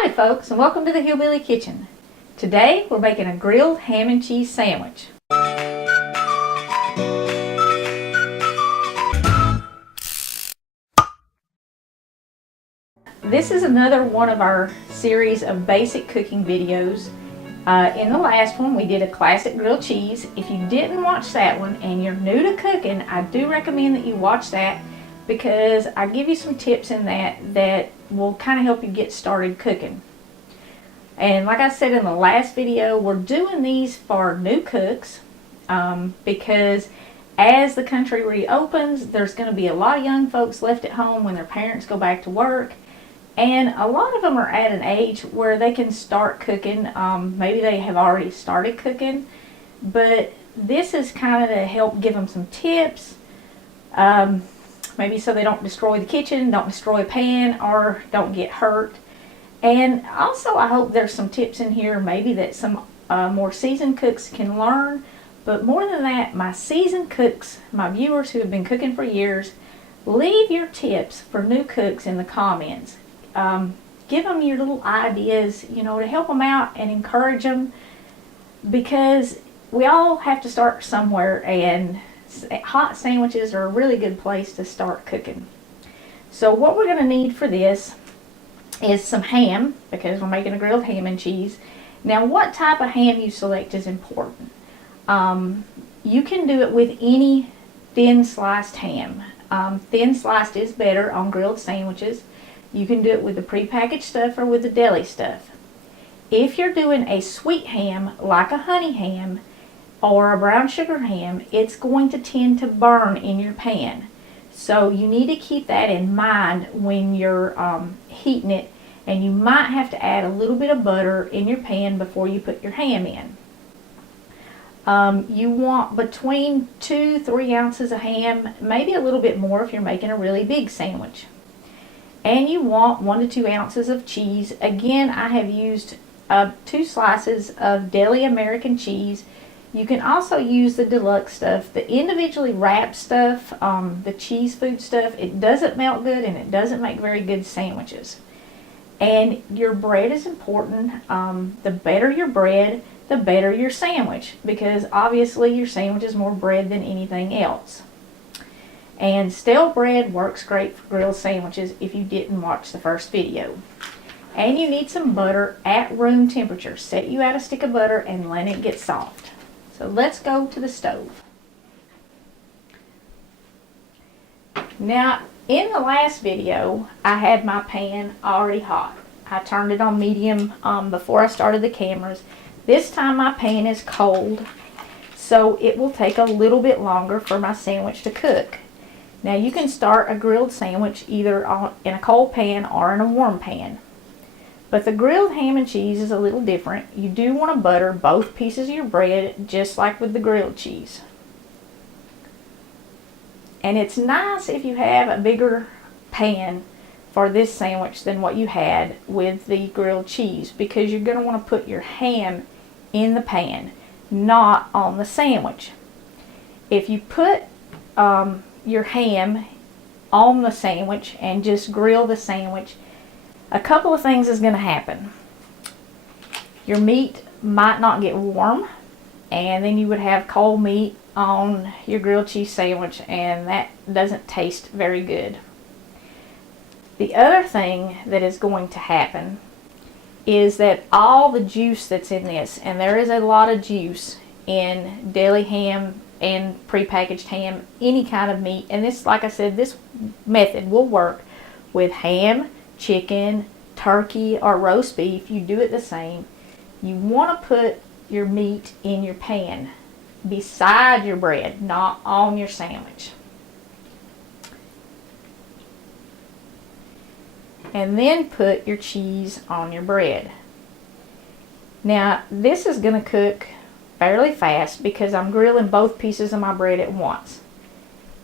Howdy folks, and welcome to the Hillbilly Kitchen. Today we're making a grilled ham and cheese sandwich. This is another one of our series of basic cooking videos. In the last one we did a classic grilled cheese. If you didn't watch that one and you're new to cooking, I do recommend that you watch that because I give you some tips in that will kind of help you get started cooking. And like I said in the last video, we're doing these for new cooks because as the country reopens, there's going to be a lot of young folks left at home when their parents go back to work. And a lot of them are at an age where they can start cooking. Maybe they have already started cooking, but this is kind of to help give them some tips. Maybe so they don't destroy the kitchen, don't destroy a pan, or don't get hurt. And also I hope there's some tips in here maybe that some more seasoned cooks can learn. But more than that, my seasoned cooks, my viewers who have been cooking for years, leave your tips for new cooks in the comments. Give them your little ideas, to help them out and encourage them, because we all have to start somewhere, and hot sandwiches are a really good place to start cooking. So what we're going to need for this is some ham, because we're making a grilled ham and cheese. Now what type of ham you select is important. You can do it with any thin sliced ham. Thin sliced is better on grilled sandwiches. You can do it with the prepackaged stuff or with the deli stuff. If you're doing a sweet ham like a honey ham or a brown sugar ham, it's going to tend to burn in your pan. So you need to keep that in mind when you're heating it, and you might have to add a little bit of butter in your pan before you put your ham in. You want between 2-3 ounces of ham, maybe a little bit more if you're making a really big sandwich. And you want 1 to 2 ounces of cheese. Again, I have used 2 slices of deli American cheese. You can also use the deluxe stuff. The individually wrapped stuff, the cheese food stuff, it doesn't melt good and it doesn't make very good sandwiches. And your bread is important. The better your bread, the better your sandwich, because obviously your sandwich is more bread than anything else. And stale bread works great for grilled sandwiches if you didn't watch the first video. And you need some butter at room temperature. Set you out a stick of butter and let it get soft. So let's go to the stove. Now, in the last video, I had my pan already hot. I turned it on medium before I started the cameras. This time my pan is cold, so it will take a little bit longer for my sandwich to cook. Now you can start a grilled sandwich either in a cold pan or in a warm pan. But the grilled ham and cheese is a little different. You do want to butter both pieces of your bread, just like with the grilled cheese. And it's nice if you have a bigger pan for this sandwich than what you had with the grilled cheese, because you're going to want to put your ham in the pan, not on the sandwich. If you put your ham on the sandwich and just grill the sandwich, a couple of things is going to happen. Your meat might not get warm, and then you would have cold meat on your grilled cheese sandwich, and that doesn't taste very good. The other thing that is going to happen is that all the juice that's in this, and there is a lot of juice in deli ham and prepackaged ham, any kind of meat, and this, like I said, this method will work with ham, chicken, turkey, or roast beef. You do it the same. You want to put your meat in your pan beside your bread, not on your sandwich. And then put your cheese on your bread. Now this is going to cook fairly fast because I'm grilling both pieces of my bread at once.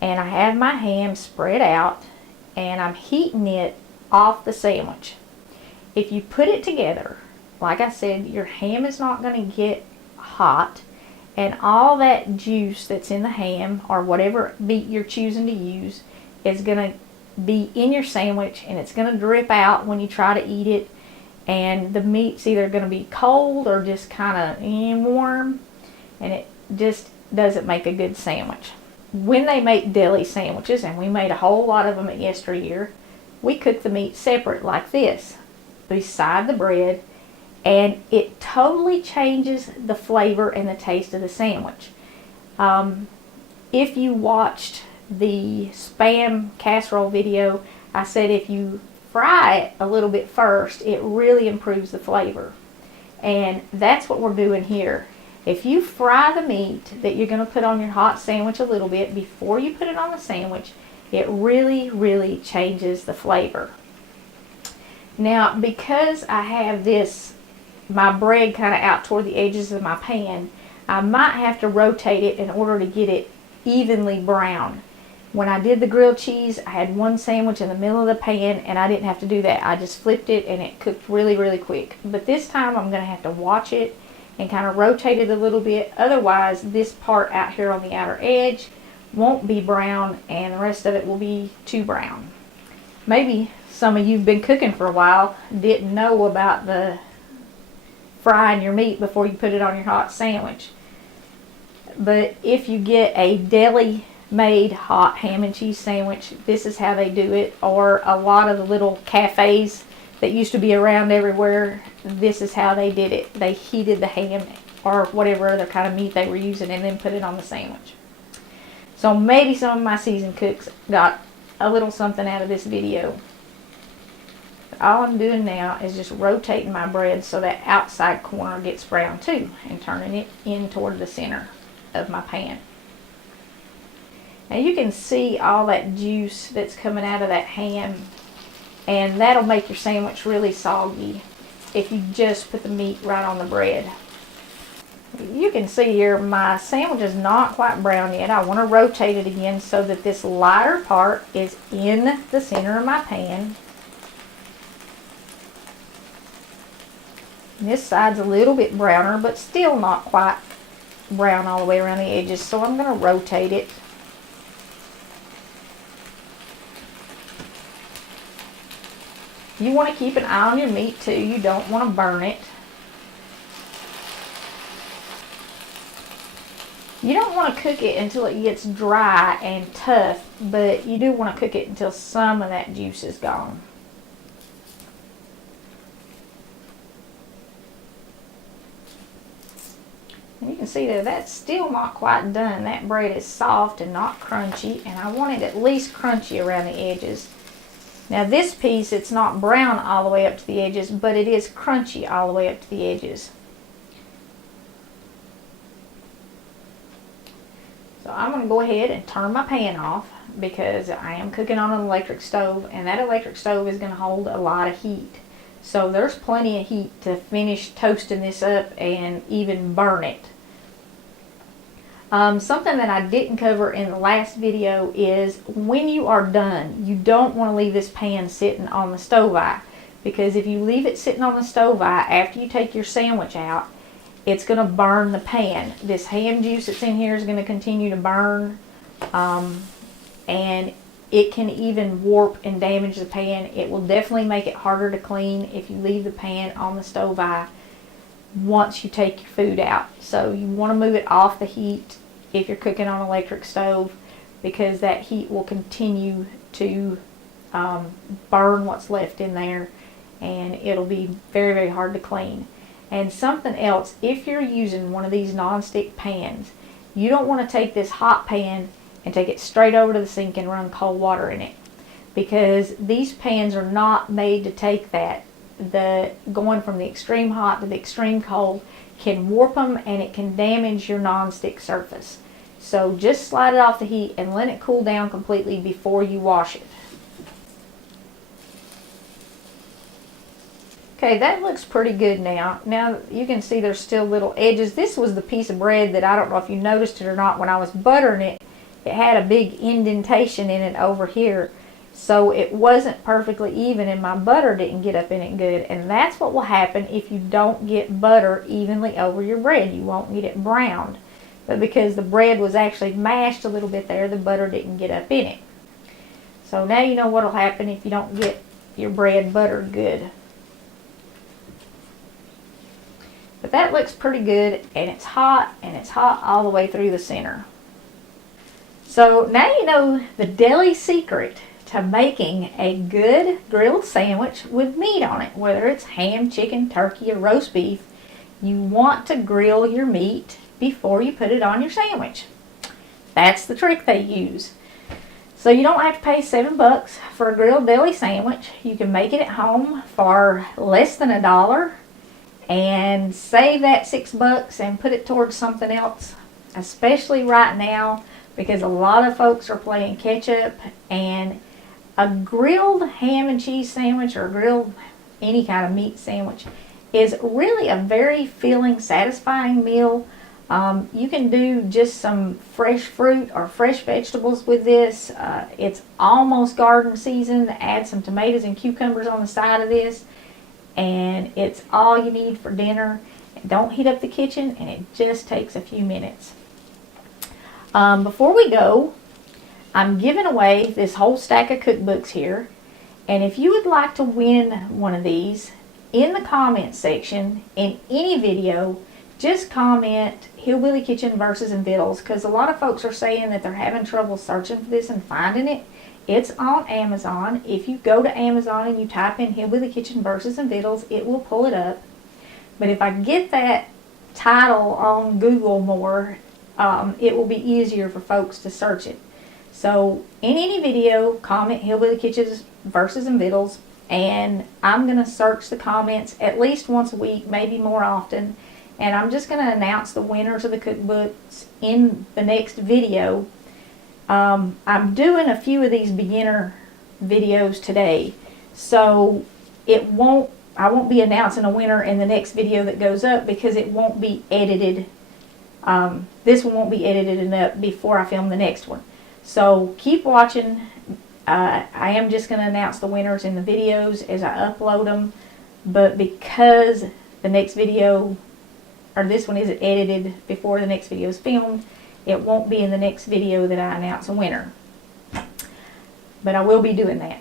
And I have my ham spread out and I'm heating it off the sandwich. If you put it together, like I said, your ham is not going to get hot, and all that juice that's in the ham or whatever meat you're choosing to use is going to be in your sandwich, and it's going to drip out when you try to eat it, and the meat's either going to be cold or just kind of warm, and it just doesn't make a good sandwich. When they make deli sandwiches, and we made a whole lot of them at yesteryear, we cook the meat separate like this, beside the bread, and it totally changes the flavor and the taste of the sandwich. If you watched the Spam casserole video, I said if you fry it a little bit first, it really improves the flavor. And that's what we're doing here. If you fry the meat that you're going to put on your hot sandwich a little bit before you put it on the sandwich, it really, really changes the flavor. Now, because I have my bread kind of out toward the edges of my pan, I might have to rotate it in order to get it evenly brown. When I did the grilled cheese, I had one sandwich in the middle of the pan, and I didn't have to do that. I just flipped it and it cooked really, really quick. But this time I'm going to have to watch it and kind of rotate it a little bit. Otherwise, this part out here on the outer edge won't be brown, and the rest of it will be too brown. Maybe some of you have been cooking for a while, didn't know about the frying your meat before you put it on your hot sandwich. But if you get a deli made hot ham and cheese sandwich, this is how they do it. Or a lot of the little cafes that used to be around everywhere, this is how they did it. They heated the ham or whatever other kind of meat they were using and then put it on the sandwich. So maybe some of my seasoned cooks got a little something out of this video. But all I'm doing now is just rotating my bread so that outside corner gets brown too, and turning it in toward the center of my pan. Now you can see all that juice that's coming out of that ham, and that'll make your sandwich really soggy if you just put the meat right on the bread. You can see here my sandwich is not quite brown yet. I want to rotate it again so that this lighter part is in the center of my pan. And this side's a little bit browner, but still not quite brown all the way around the edges, so I'm going to rotate it. You want to keep an eye on your meat too. You don't want to burn it. You don't want to cook it until it gets dry and tough, but you do want to cook it until some of that juice is gone. And you can see that that's still not quite done. That bread is soft and not crunchy, and I want it at least crunchy around the edges. Now this piece, it's not brown all the way up to the edges, but it is crunchy all the way up to the edges. So I'm going to go ahead and turn my pan off because I am cooking on an electric stove, and that electric stove is going to hold a lot of heat. So there's plenty of heat to finish toasting this up and even burn it. Something that I didn't cover in the last video is when you are done, you don't want to leave this pan sitting on the stove eye, because if you leave it sitting on the stove eye after you take your sandwich out, it's going to burn the pan. This ham juice that's in here is going to continue to burn, and it can even warp and damage the pan. It will definitely make it harder to clean if you leave the pan on the stove eye once you take your food out. So you want to move it off the heat if you're cooking on an electric stove, because that heat will continue to burn what's left in there, and it'll be very, very hard to clean. And something else, if you're using one of these non-stick pans, you don't want to take this hot pan and take it straight over to the sink and run cold water in it, because these pans are not made to take that. The going from the extreme hot to the extreme cold can warp them, and it can damage your non-stick surface. So just slide it off the heat and let it cool down completely before you wash it. Okay, that looks pretty good now. Now you can see there's still little edges. This was the piece of bread that, I don't know if you noticed it or not, when I was buttering it, it had a big indentation in it over here. So it wasn't perfectly even, and my butter didn't get up in it good. And that's what will happen if you don't get butter evenly over your bread. You won't get it browned. But because the bread was actually mashed a little bit there, the butter didn't get up in it. So now you know what will happen if you don't get your bread buttered good. But that looks pretty good, and it's hot all the way through the center. So now you know the deli secret to making a good grilled sandwich with meat on it, whether it's ham, chicken, turkey, or roast beef. You want to grill your meat before you put it on your sandwich. That's the trick they use. So you don't have to pay $7 for a grilled deli sandwich. You can make it at home for less than $1 and save that $6 and put it towards something else, especially right now, because a lot of folks are playing catch up, and a grilled ham and cheese sandwich or grilled any kind of meat sandwich is really a very filling, satisfying meal. You can do just some fresh fruit or fresh vegetables with this. It's almost garden season. Add some tomatoes and cucumbers on the side of this, and it's all you need for dinner. Don't heat up the kitchen, and it just takes a few minutes. Before we go, I'm giving away this whole stack of cookbooks here, and if you would like to win one of these, in the comments section in any video, just comment Hillbilly Kitchen Verses and Vittles, because a lot of folks are saying that they're having trouble searching for this and finding it. It's on Amazon. If you go to Amazon and you type in Hillbilly Kitchen Verses and Vittles, it will pull it up. But if I get that title on Google more, it will be easier for folks to search it. So in any video, comment Hillbilly Kitchen Verses and Vittles, and I'm going to search the comments at least once a week, maybe more often, and I'm just going to announce the winners of the cookbooks in the next video. I'm doing a few of these beginner videos today, so I won't be announcing a winner in the next video that goes up, because it won't be edited. This one won't be edited enough before I film the next one. So keep watching. I am just going to announce the winners in the videos as I upload them, but because the next video, or this one, isn't edited before the next video is filmed, it won't be in the next video that I announce a winner. But I will be doing that.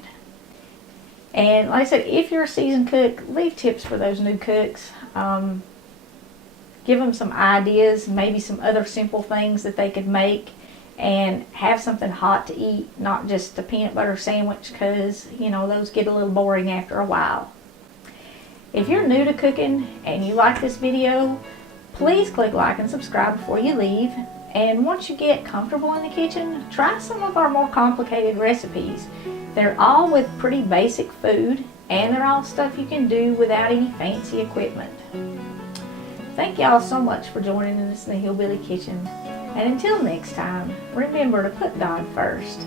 And like I said, if you're a seasoned cook, leave tips for those new cooks. Give them some ideas, maybe some other simple things that they could make, and have something hot to eat, not just a peanut butter sandwich, because, you know, those get a little boring after a while. If you're new to cooking and you like this video, please click like and subscribe before you leave. And once you get comfortable in the kitchen, try some of our more complicated recipes. They're all with pretty basic food, and they're all stuff you can do without any fancy equipment. Thank y'all so much for joining us in the Hillbilly Kitchen. And until next time, remember to put God first.